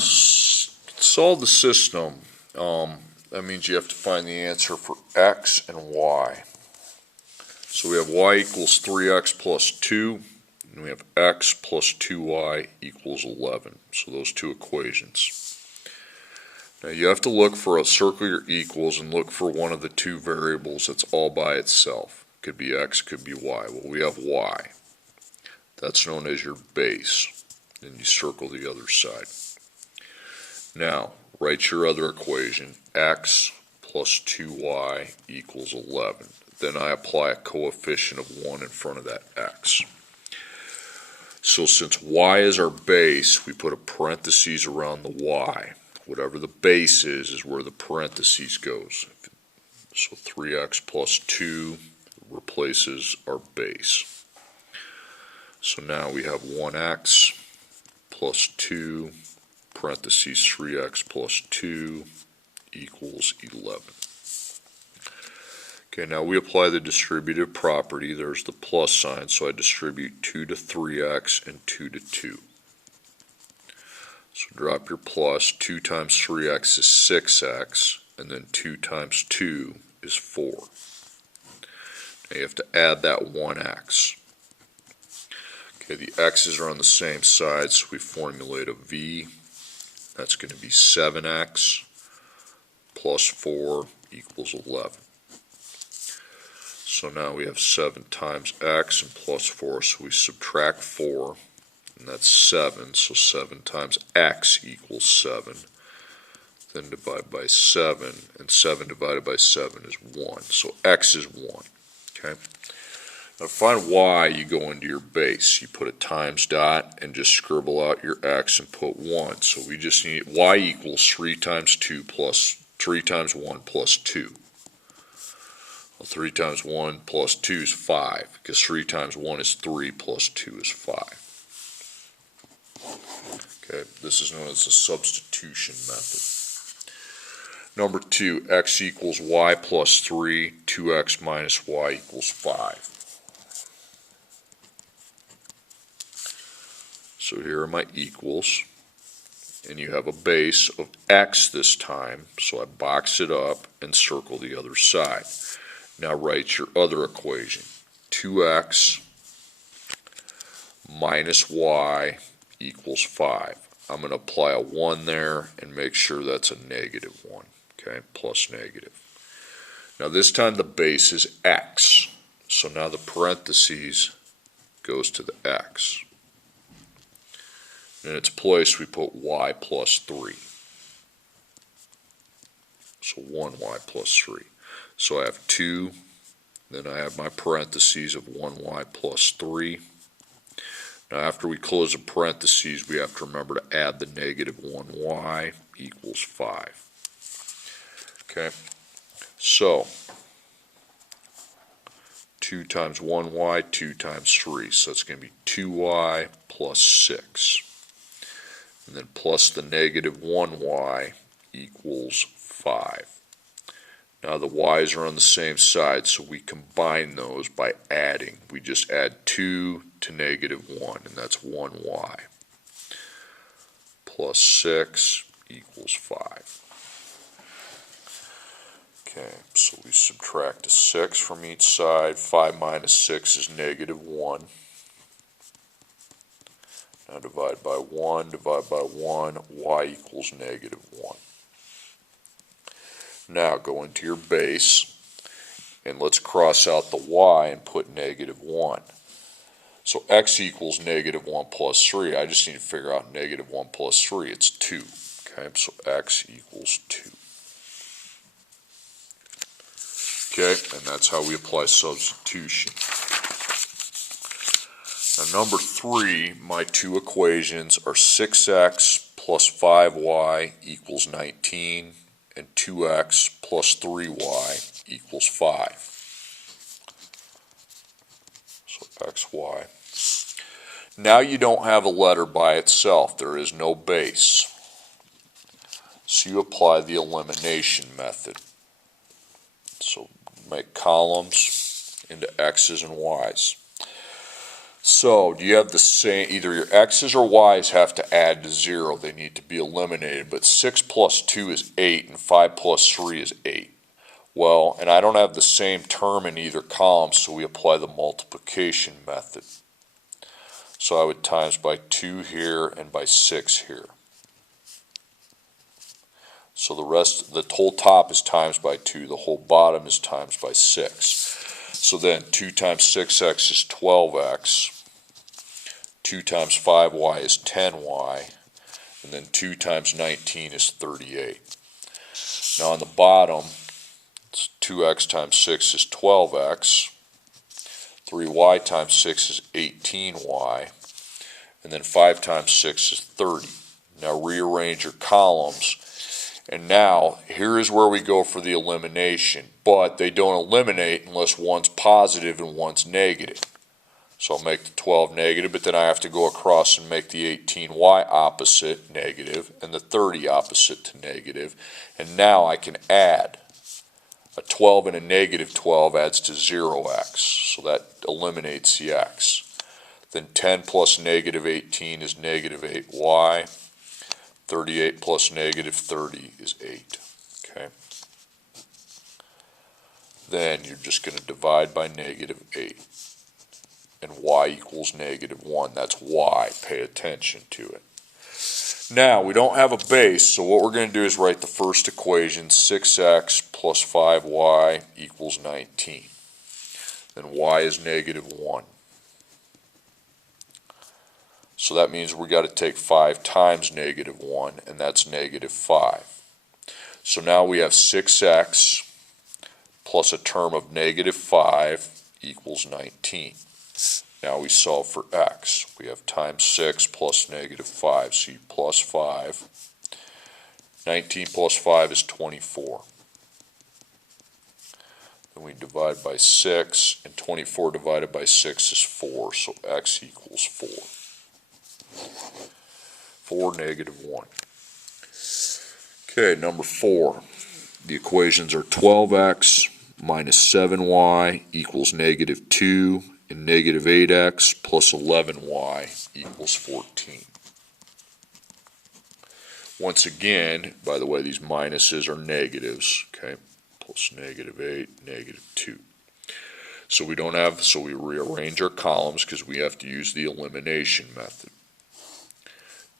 solve the system, that means you have to find the answer for x and y. So we have y equals 3x plus 2, and we have x plus 2y equals 11. So those two equations. Now you have to look for a circle your equals and look for one of the two variables that's all by itself. Could be x, could be y. Well, we have y. That's known as your base. Then you circle the other side. Now, write your other equation, x plus 2y equals 11. Then I apply a coefficient of 1 in front of that x. So since y is our base, we put a parentheses around the y. Whatever the base is where the parentheses goes. So 3x plus 2 replaces our base. So now we have 1x plus 2 parentheses 3x plus 2 equals 11. Okay, now we apply the distributive property. There's the plus sign, so I distribute 2 to 3x and 2 to 2. So drop your plus. 2 times 3x is 6x, and then 2 times 2 is 4. Now you have to add that 1x. Okay, the x's are on the same side, so we formulate a v. That's going to be 7x plus 4 equals 11. So now we have 7 times x and plus 4, so we subtract 4, and that's 7, so 7 times x equals 7. Then divide by 7, and 7 divided by 7 is 1, so x is 1. Okay. Now to find y, you go into your base. You put a times dot and just scribble out your x and put 1. So we just need y equals 3 times 2 plus 3 times 1 plus 2. Well, 3 times 1 plus 2 is 5, because 3 times 1 is 3 plus 2 is 5. Okay, this is known as the substitution method. Number 2, x equals y plus 3, 2x minus y equals 5. So here are my equals, and you have a base of x this time, so I box it up and circle the other side. Now write your other equation, 2x minus y equals 5. I'm going to apply a 1 there and make sure that's a negative 1, okay, plus negative. Now this time the base is x, so now the parentheses goes to the x. In its place we put y plus 3. So 1y plus 3. So I have 2, then I have my parentheses of 1y plus 3. Now after we close the parentheses, we have to remember to add the negative 1y equals 5. Okay, so 2 times 1y, 2 times 3, so it's going to be 2y plus 6. And then plus the negative 1y equals 5. Now the y's are on the same side, so we combine those by adding. We just add 2 to negative 1, and that's 1y. Plus 6 equals 5. Okay, so we subtract a 6 from each side. 5 minus 6 is negative 1. Now divide by 1, y equals negative 1. Now go into your base, and let's cross out the y and put negative 1. So x equals negative 1 plus 3. I just need to figure out negative 1 plus 3. It's 2. Okay, so x equals 2. Okay, and that's how we apply substitution. Now number 3, my two equations are 6x plus 5y equals 19, and 2x plus 3y equals 5. So xy. Now you don't have a letter by itself. There is no base. So you apply the elimination method. So make columns into x's and y's. So, do you have the same, either your x's or y's have to add to 0, they need to be eliminated, but 6 plus 2 is 8, and 5 plus 3 is 8. Well, and I don't have the same term in either column, so we apply the multiplication method. So I would times by 2 here and by 6 here. So the whole top is times by 2, the whole bottom is times by 6. So then 2 times 6x is 12x, 2 times 5y is 10y, and then 2 times 19 is 38. Now on the bottom, 2x times 6 is 12x, 3y times 6 is 18y, and then 5 times 6 is 30. Now rearrange your columns, and now here is where we go for the elimination, but they don't eliminate unless one's positive and one's negative. So I'll make the 12 negative, but then I have to go across and make the 18y opposite negative and the 30 opposite to negative, and now I can add. A 12 and a negative 12 adds to 0x, so that eliminates the x. Then 10 plus negative 18 is negative 8y. 38 plus negative 30 is 8. Okay. Then you're just going to divide by negative 8. And y equals negative 1. That's y. Pay attention to it. Now, we don't have a base, so what we're going to do is write the first equation, 6x plus 5y equals 19. Then y is negative 1. So that means we got to take 5 times negative 1, and that's negative 5. So now we have 6x plus a term of negative 5 equals 19. Now we solve for x. We have times 6 plus negative 5, so you plus 5. 19 plus 5 is 24. Then we divide by 6, and 24 divided by 6 is 4, so x equals 4. 4, negative 1. Okay, number 4. The equations are 12x minus 7y equals negative 2, and negative 8x plus 11y equals 14. Once again, by the way, these minuses are negatives, okay? Plus negative 8, negative 2. So we don't have, so we rearrange our columns because we have to use the elimination method.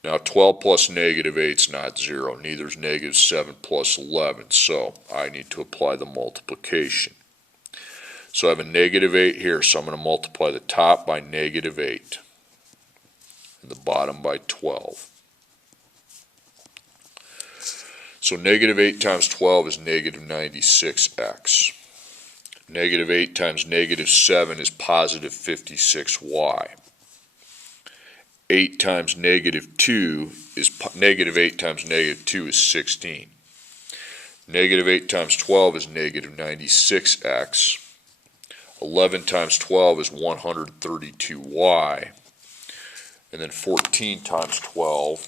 Now 12 plus negative 8 is not 0, neither is negative 7 plus 11, so I need to apply the multiplication. So I have a negative 8 here, so I'm going to multiply the top by negative 8 and the bottom by 12. So negative 8 times 12 is negative 96x. Negative 8 times negative 7 is positive 56y. 8 times negative 2 is negative 8 times negative 2 is 16. Negative 8 times 12 is negative 96x. 11 times 12 is 132y. And then 14 times 12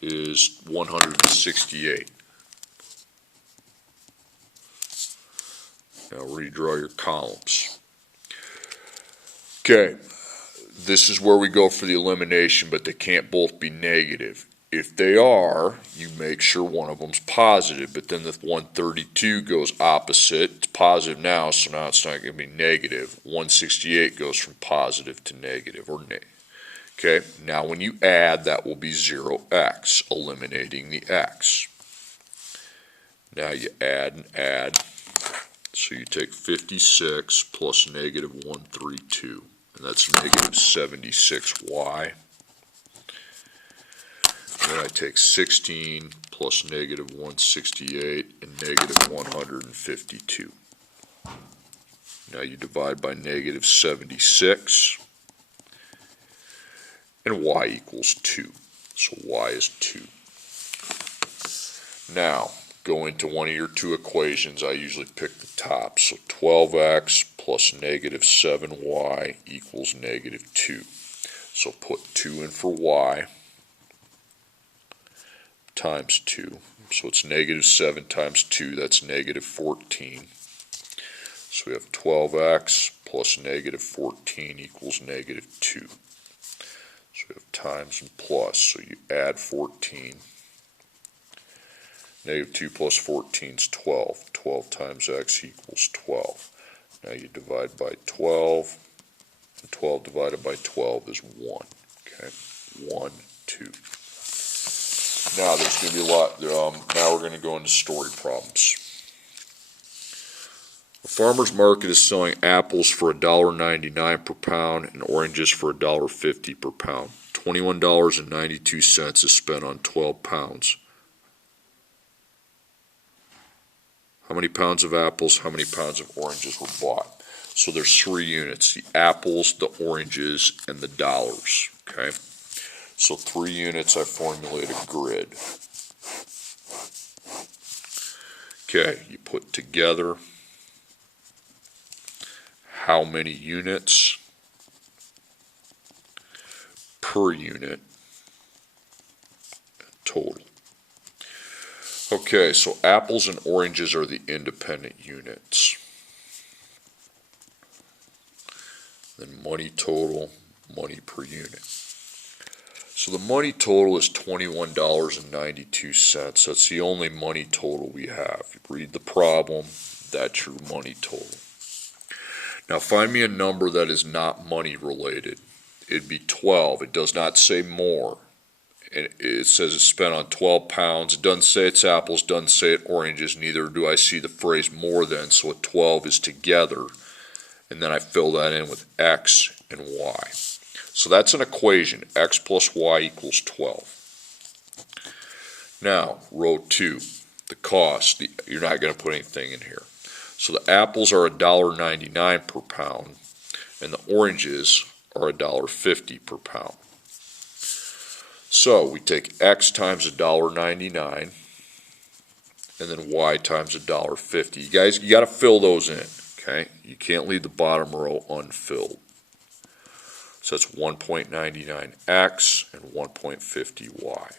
is 168. Now redraw your columns. Okay, this is where we go for the elimination, but they can't both be negative. If they are, you make sure one of them's positive, but then the 132 goes opposite. It's positive now, so now it's not going to be negative. 168 goes from positive to negative, or negative. Okay, now when you add, that will be 0x, eliminating the x. Now you add and add. So you take 56 plus negative 132, and that's negative 76y. Then I take 16 plus negative 168 and negative 152. Now you divide by negative 76, and y equals 2. So y is 2. Now, go into one of your two equations. I usually pick the top. So 12x plus negative 7y equals negative 2. So put 2 in for y. Times 2. So it's negative 7 times 2, that's negative 14. So we have 12x plus negative 14 equals negative 2. So we have times and plus, so you add 14. Negative 2 plus 14 is 12. 12 times x equals 12. Now you divide by 12, and 12 divided by 12 is 1. Okay, 1, 2. Now there's going to be a lot, now we're going to go into story problems. The farmer's market is selling apples for $1.99 per pound and oranges for $1.50 per pound. $21.92 is spent on 12 pounds. How many pounds of apples, how many pounds of oranges were bought? So there's 3 units, the apples, the oranges, and the dollars. Okay, so 3 units, I formulate a grid. Okay, you put together how many units per unit total. Okay, so apples and oranges are the independent units. Then money total, money per unit. So the money total is $21.92. That's the only money total we have. You read the problem, that's your money total. Now find me a number that is not money related. It'd be 12. It does not say more. And it says it's spent on 12 pounds. It doesn't say it's apples, doesn't say it oranges, neither do I see the phrase more than, so a 12 is together. And then I fill that in with x and y. So that's an equation, x plus y equals 12. Now, row 2, the cost, you're not going to put anything in here. So the apples are $1.99 per pound, and the oranges are $1.50 per pound. So we take x times $1.99, and then y times $1.50. You guys, you got to fill those in, okay? You can't leave the bottom row unfilled. So that's 1.99x and 1.50y.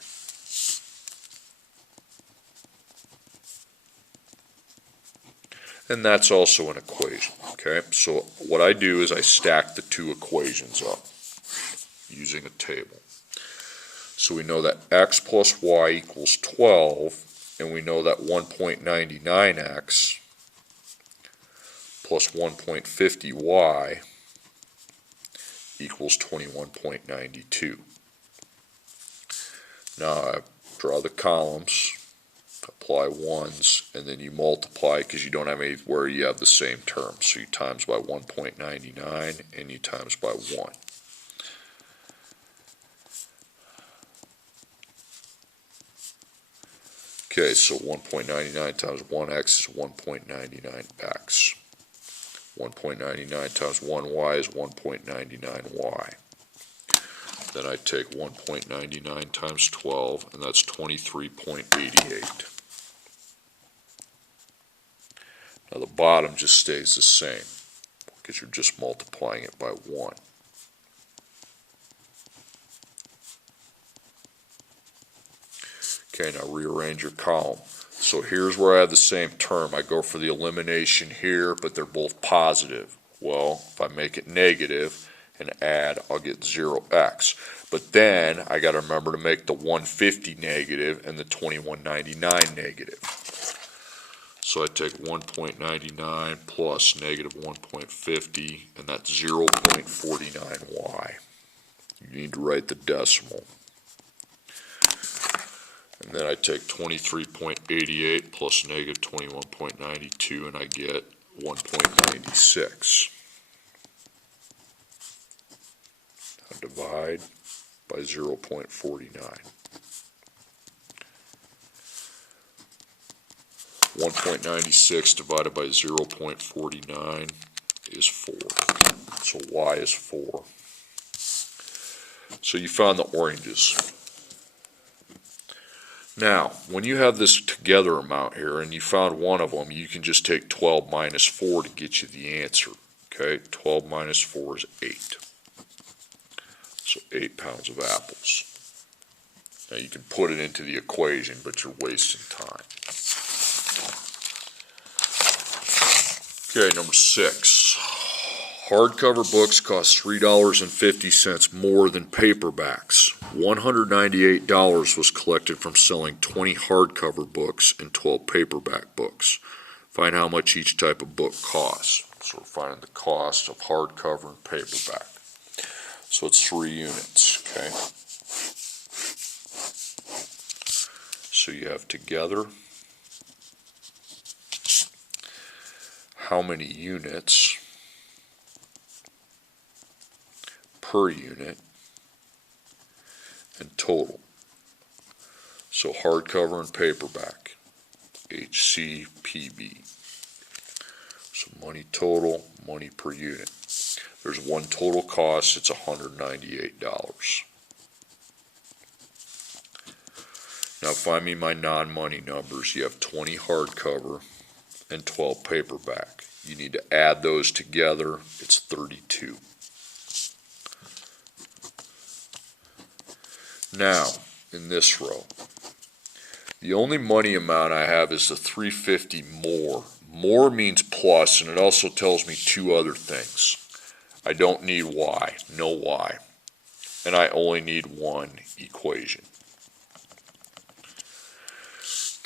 And that's also an equation, okay? So what I do is I stack the 2 equations up using a table. So we know that x plus y equals 12, and we know that 1.99x plus 1.50y equals 21.92. Now I draw the columns, apply ones, and then you multiply because you don't have anywhere you have the same term. So you times by 1.99 and you times by 1. Okay, so 1.99 times 1x is 1.99x. 1.99 times 1y is 1.99y. Then I take 1.99 times 12, and that's 23.88. Now the bottom just stays the same, because you're just multiplying it by 1. Okay, now rearrange your column. So here's where I have the same term. I go for the elimination here, but they're both positive. Well, if I make it negative and add, I'll get 0x. But then I got to remember to make the 150 negative and the 21.99 negative. So I take 1.99 plus negative 1.50, and that's 0.49y. You need to write the decimal. And then I take 23.88 plus negative 21.92, and I get 1.96. Now divide by 0.49. 1.96 divided by 0.49 is 4. So y is 4. So you found the oranges. Now, when you have this together amount here and you found one of them, you can just take 12 minus 4 to get you the answer. Okay, 12 minus 4 is 8. So 8 pounds of apples. Now you can put it into the equation, but you're wasting time. Okay, number 6. Hardcover books cost $3.50 more than paperbacks. $198 was collected from selling 20 hardcover books and 12 paperback books. Find how much each type of book costs. So we're finding the cost of hardcover and paperback. So it's 3 units, okay? So you have together how many units per unit and total. So hardcover and paperback, HCPB. So money total, money per unit. There's one total cost, it's $198. Now find me my non-money numbers. You have 20 hardcover and 12 paperback. You need to add those together, it's 32. Now, in this row, the only money amount I have is the $350 more. More means plus, and it also tells me 2 other things. I don't need Y, no Y. And I only need 1 equation.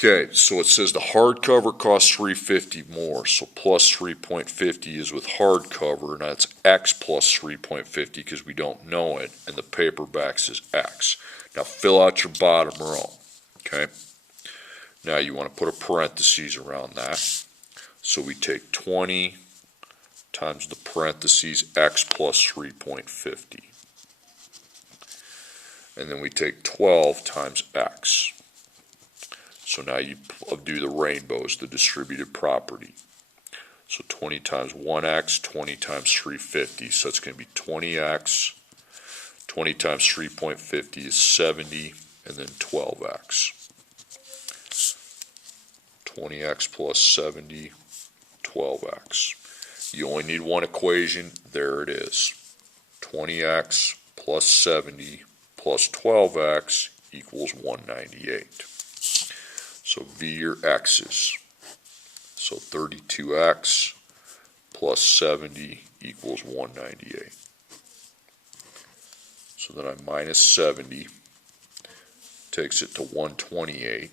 Okay, so it says the hardcover costs $350 more, so plus 3.50 is with hardcover, and that's X plus 3.50 because we don't know it, and the paperbacks is X. Now fill out your bottom row, okay? Now you want to put a parentheses around that. So we take 20 times the parentheses X plus 3.50. And then we take 12 times X. So now you do the rainbows, the distributed property. So 20 times 1x, 20 times 350. So it's going to be 20x. 20 times 3.50 is 70, and then 12x. 20x plus 70, 12x. You only need one equation. There it is. 20x plus 70 plus 12x equals 198. So V your x's. So 32x plus 70 equals 198. So then I minus 70 takes it to 128.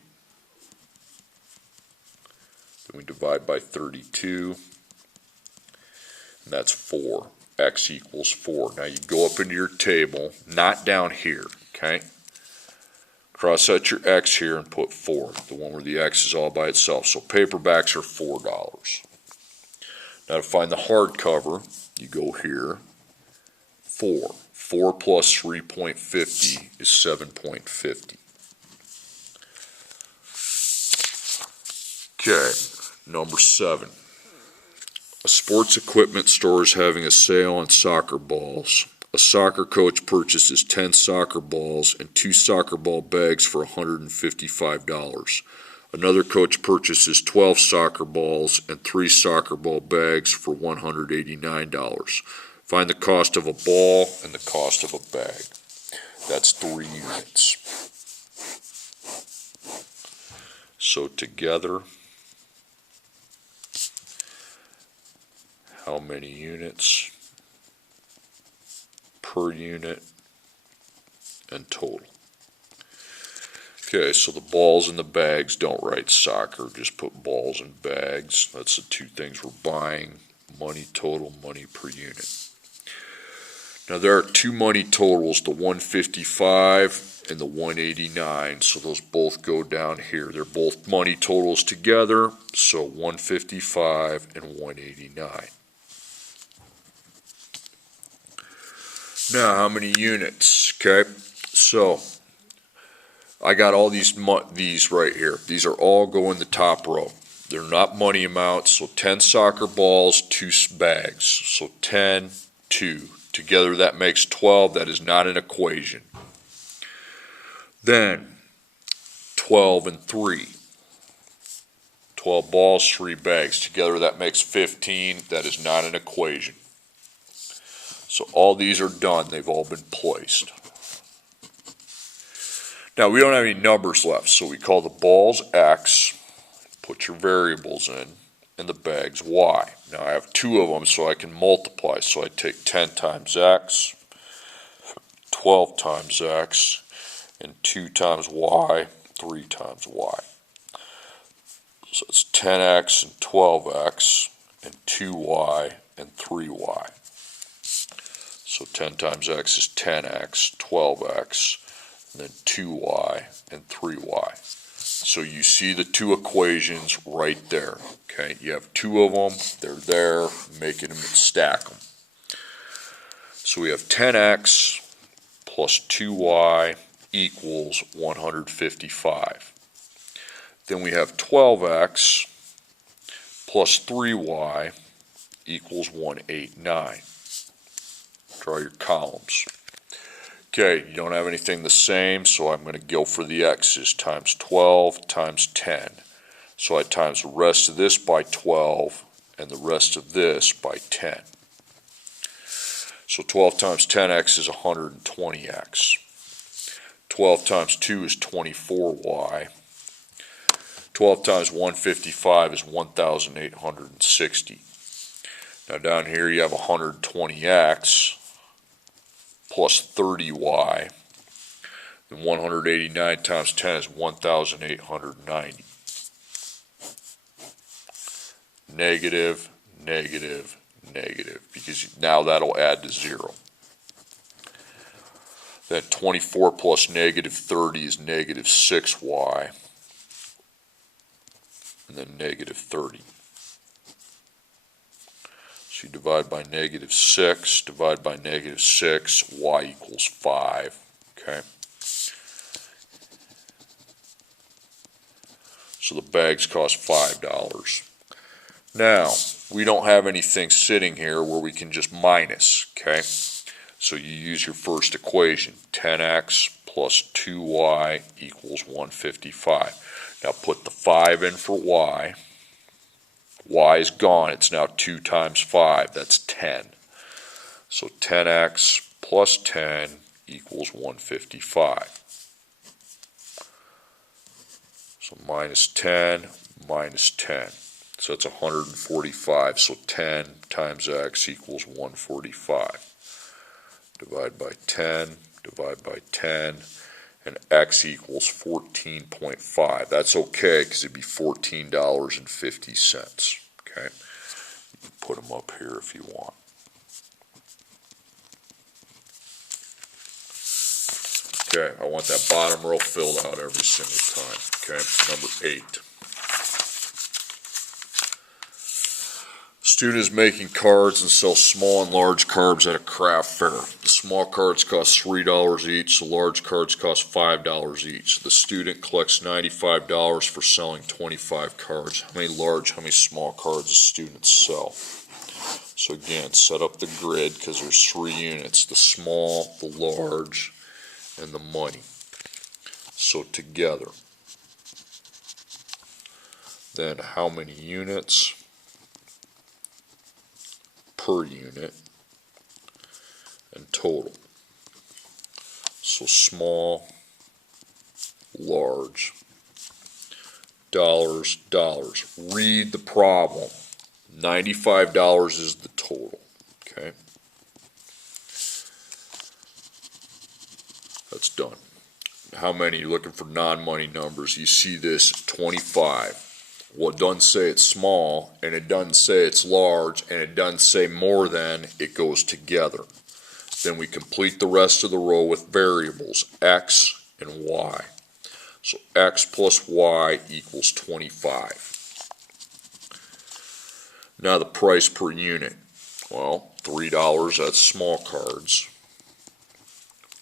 Then we divide by 32, and that's 4. X equals 4. Now you go up into your table, not down here, okay? Cross out your X here and put 4, the one where the X is all by itself. So paperbacks are $4. Now to find the hardcover, you go here, 4. 4 plus 3.50 is 7.50. Okay, number 7. A sports equipment store is having a sale on soccer balls. A soccer coach purchases 10 soccer balls and 2 soccer ball bags for $155. Another coach purchases 12 soccer balls and 3 soccer ball bags for $189. Find the cost of a ball and the cost of a bag. That's 3 units. So together, how many units per unit and total? Okay, so the balls and the bags, don't write soccer, just put balls and bags. That's the 2 things we're buying. Money total, money per unit. Now there are 2 money totals, the 155 and the 189, so those both go down here. They're both money totals together, so 155 and 189. Now, how many units? Okay, so I got all these right here. These are all go in the top row. They're not money amounts, so 10 soccer balls, 2 bags. So 10, 2. Together that makes 12. That is not an equation. Then 12 and 3. 12 balls, 3 bags. Together that makes 15. That is not an equation. So all these are done. They've all been placed. Now we don't have any numbers left, so we call the balls X. Put your variables in. and the bag's y. Now I have two of them, so I can multiply. So I take 10 times x, 12 times x, and 2 times y, 3 times y. So it's 10x and 12x, and 2y and 3y. So 10 times x is 10x, 12x, and then 2y and 3y. So you see the two equations right there. Okay, you have two of them, they're there, making them and stack them. So we have 10x plus 2y equals 155. Then we have 12x plus 3y equals 189. Draw your columns. Okay, you don't have anything the same, so I'm going to go for the x's times 12 times 10. So I times the rest of this by 12 and the rest of this by 10. So 12 times 10x is 120x. 12 times 2 is 24y. 12 times 155 is 1,860. Now down here you have 120x plus 30y. And 189 times 10 is 1,890. Negative, negative, negative, because now that'll add to 0. Then 24 plus negative 30 is negative 6y, and then negative 30. So you divide by negative 6, divide by negative 6, y equals 5, okay? So the bags cost $5. Now, we don't have anything sitting here where we can just minus, okay? So you use your first equation, 10x plus 2y equals 155. Now put the 5 in for y. Y is gone, it's now 2 times 5, that's 10. So 10x plus 10 equals 155. So minus 10, minus 10. So that's 145. So 10 times x equals 145. Divide by 10, divide by 10, and x equals 14.5. That's okay because it'd be $14.50. Okay, you can put them up here if you want. Okay, I want that bottom row filled out every single time. Okay, number 8. Student is making cards and sells small and large cards at a craft fair. The small cards cost $3 each, the large cards cost $5 each. The student collects $95 for selling 25 cards. How many large, how many small cards does students sell? So again, set up the grid because there's 3 units, the small, the large, and the money. So together. Then how many units per unit and total. So small, large, dollars, dollars. Read the problem. $95 is the total. Okay. That's done. How many? You're looking for non-money numbers. You see this 25. Well, it doesn't say it's small, and it doesn't say it's large, and it doesn't say more than. It goes together. Then we complete the rest of the row with variables, x and y. So x plus y equals 25. Now the price per unit. Well, $3, that's small cards.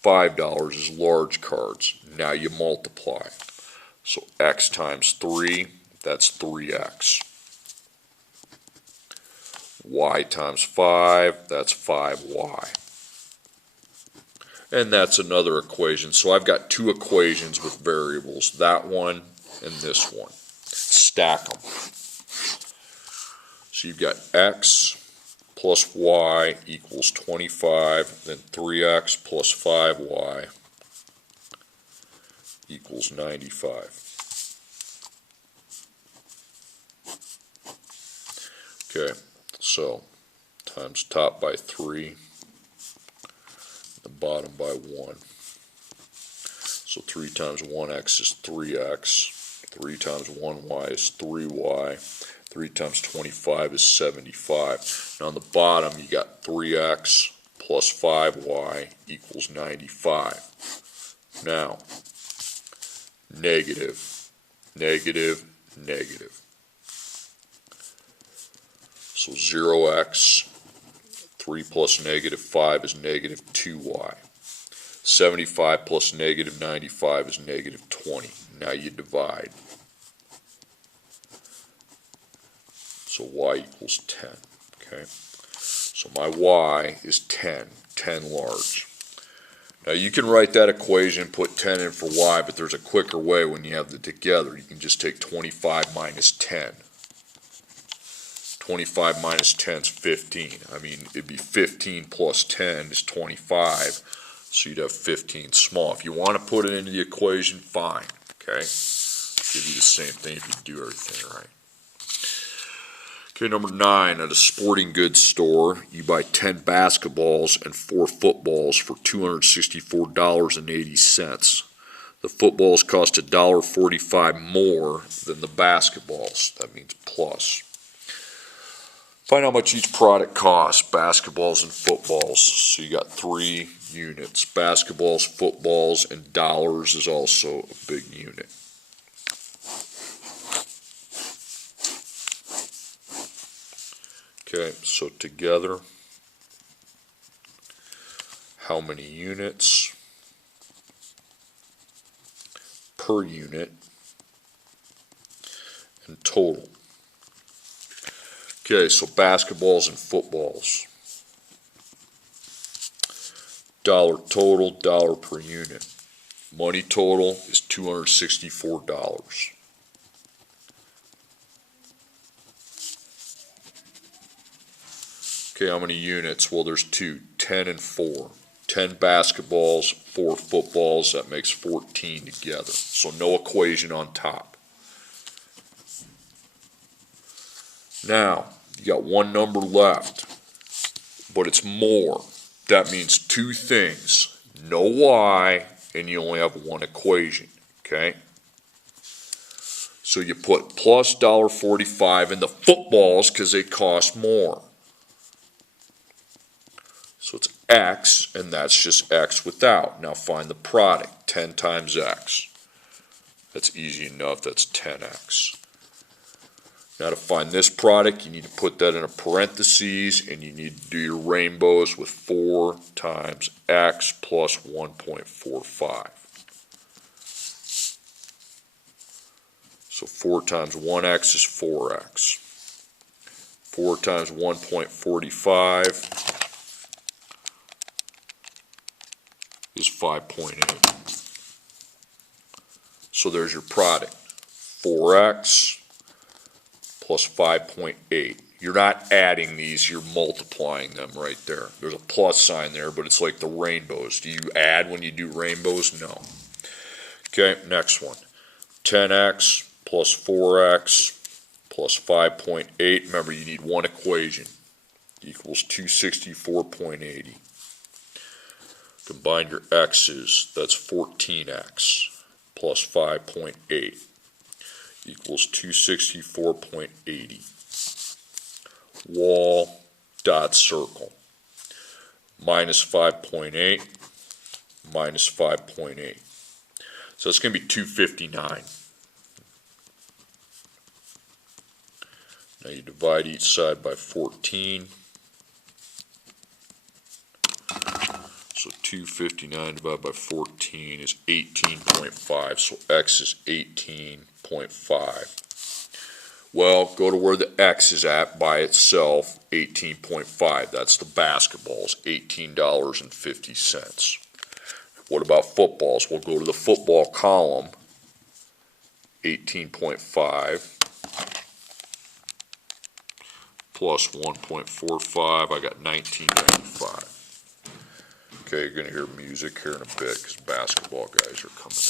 $5 is large cards. Now you multiply. So x times 3. That's 3x. Y times 5, that's 5y. And that's another equation. So I've got 2 equations with variables, that one and this one. Stack them. So you've got x plus y equals 25, then 3x plus 5y equals 95. Okay, so times top by 3, the bottom by 1. So 3 times 1x is 3x. 3 times 1y is 3y. 3 times 25 is 75. Now on the bottom you got 3x plus 5y equals 95. Now, negative, negative, negative. So 0x, 3 plus negative 5 is negative 2y. 75 plus negative 95 is negative 20. Now you divide. So y equals 10. Okay. So my y is 10. 10 large. Now you can write that equation and put 10 in for y, but there's a quicker way when you have them together. You can just take 25 minus 10. 25 minus 10 is 15. I mean, it'd be 15 plus 10 is 25. So you'd have 15 small. If you want to put it into the equation, fine. Okay? Give you the same thing if you do everything right. Okay, number 9, at a sporting goods store, you buy 10 basketballs and 4 footballs for $264.80. The footballs cost $1.45 more than the basketballs. That means plus. Find how much each product costs, basketballs and footballs. So you got 3 units. Basketballs, footballs, and dollars is also a big unit. Okay, so together, how many units per unit and total. Okay, so basketballs and footballs. Dollar total, dollar per unit. Money total is $264. Okay, how many units? Well, there's 2, 10 and 4. 10 basketballs, 4 footballs, that makes 14 together. So no equation on top. Now, you got one number left, but it's more. That means 2 things. No y, and you only have 1 equation, okay? So you put plus $1.45 in the footballs because they cost more. So it's x, and that's just x without. Now find the product, 10 times x. That's easy enough, that's 10x. Now to find this product, you need to put that in a parentheses, and you need to do your rainbows with 4 times x plus 1.45. So 4 times 1x is 4x. 4 times 1.45 is 5.8. So there's your product, 4x plus 5.8. You're not adding these, you're multiplying them right there. There's a plus sign there, but it's like the rainbows. Do you add when you do rainbows? No. Okay, next one. 10x plus 4x plus 5.8. Remember, you need 1 equation. Equals 264.80. Combine your x's, that's 14x plus 5.8 equals 264.80. Wall, dot, circle. Minus 5.8, minus 5.8. So it's going to be 259. Now you divide each side by 14. So 259 divided by 14 is 18.5. So x is 18.5. Well, go to where the x is at by itself, 18.5. That's the basketballs, $18.50. What about footballs? We'll go to the football column, 18.5 plus 1.45. I got 19.95. Okay, you're going to hear music here in a bit because basketball guys are coming in.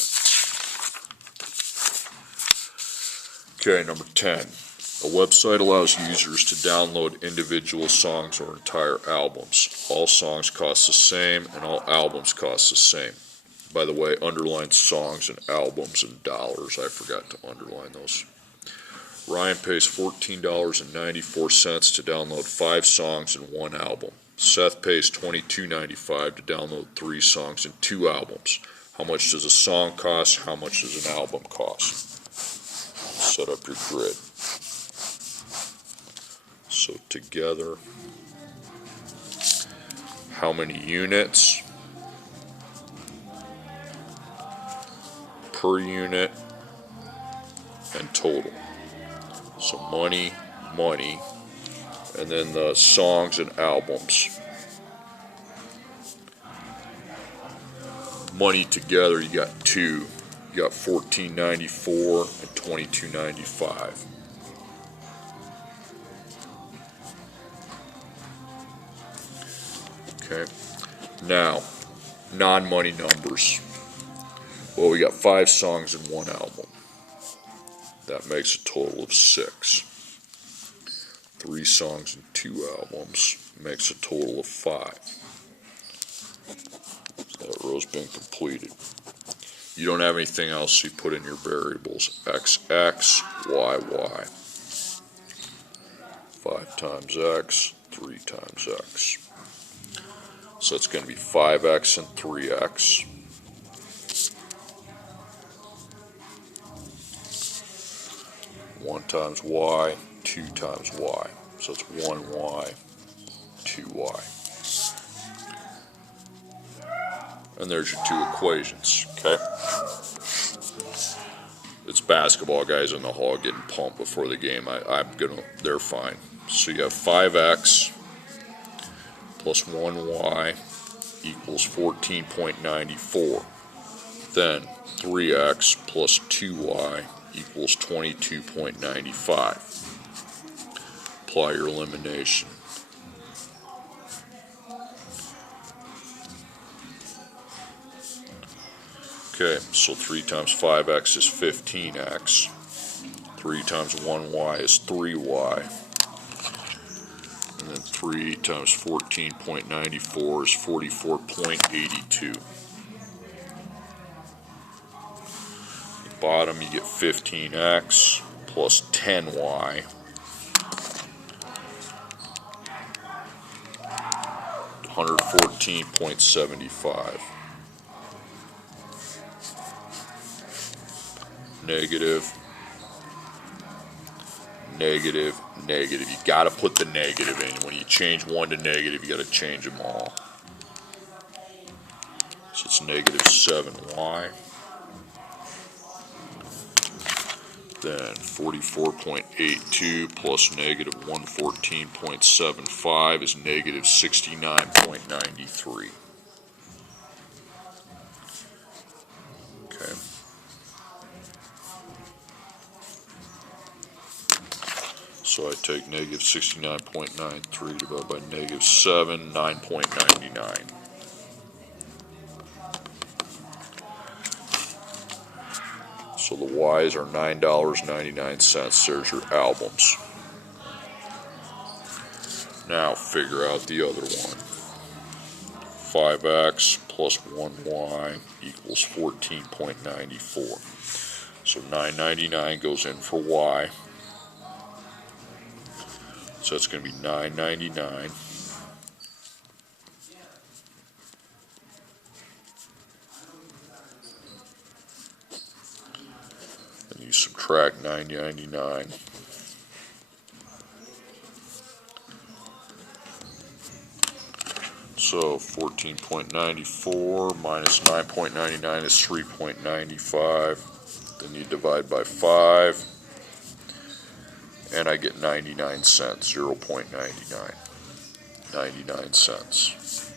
Okay, number 10. A website allows users to download individual songs or entire albums. All songs cost the same, and all albums cost the same. By the way, underline songs and albums in dollars. I forgot to underline those. Ryan pays $14.94 to download 5 songs and 1 album. Seth pays $22.95 to download 3 songs and 2 albums. How much does a song cost? How much does an album cost? Set up your grid. So together, how many units per unit and total? So money, and then the songs and albums. Money together, you got 2. You got $14.94 and $22.95. Okay. Now, non-money numbers. Well, we got 5 songs and 1 album. That makes a total of 6. 3 songs and 2 albums makes a total of 5. So that row's been completed. You don't have anything else, so you put in your variables. X, Y, Y. 5 times X, 3 times X. So it's going to be 5X and 3X. One times Y, 2 times Y. So it's 1Y, 2Y. And there's your 2 equations, okay? It's basketball guys in the hall getting pumped before the game. They're fine. So you have 5X plus 1Y equals 14.94. Then 3X plus 2Y equals 22.95. Apply your elimination. Okay, so 3 times 5X is 15X. 3 times 1Y is 3Y. And then 3 times 14.94 is 44.82. At the bottom you get 15X plus 10Y. 114.75. Negative, negative, negative. You got to put the negative in. When you change one to negative, you got to change them all. So it's negative 7y. Then 44.82 plus negative 114.75 is negative 69.93. Okay. So I take negative 69.93 divided by negative 7, 9.99. So the Y's are $9.99. There's your albums. Now figure out the other one. 5X plus 1Y equals 14.94. So $9.99 goes in for Y. So it's going to be $9.99. And you subtract $9.99. So 14.94 minus 9.99 is 3.95. Then you divide by 5. And I get 99 cents, 0.99, 99 cents.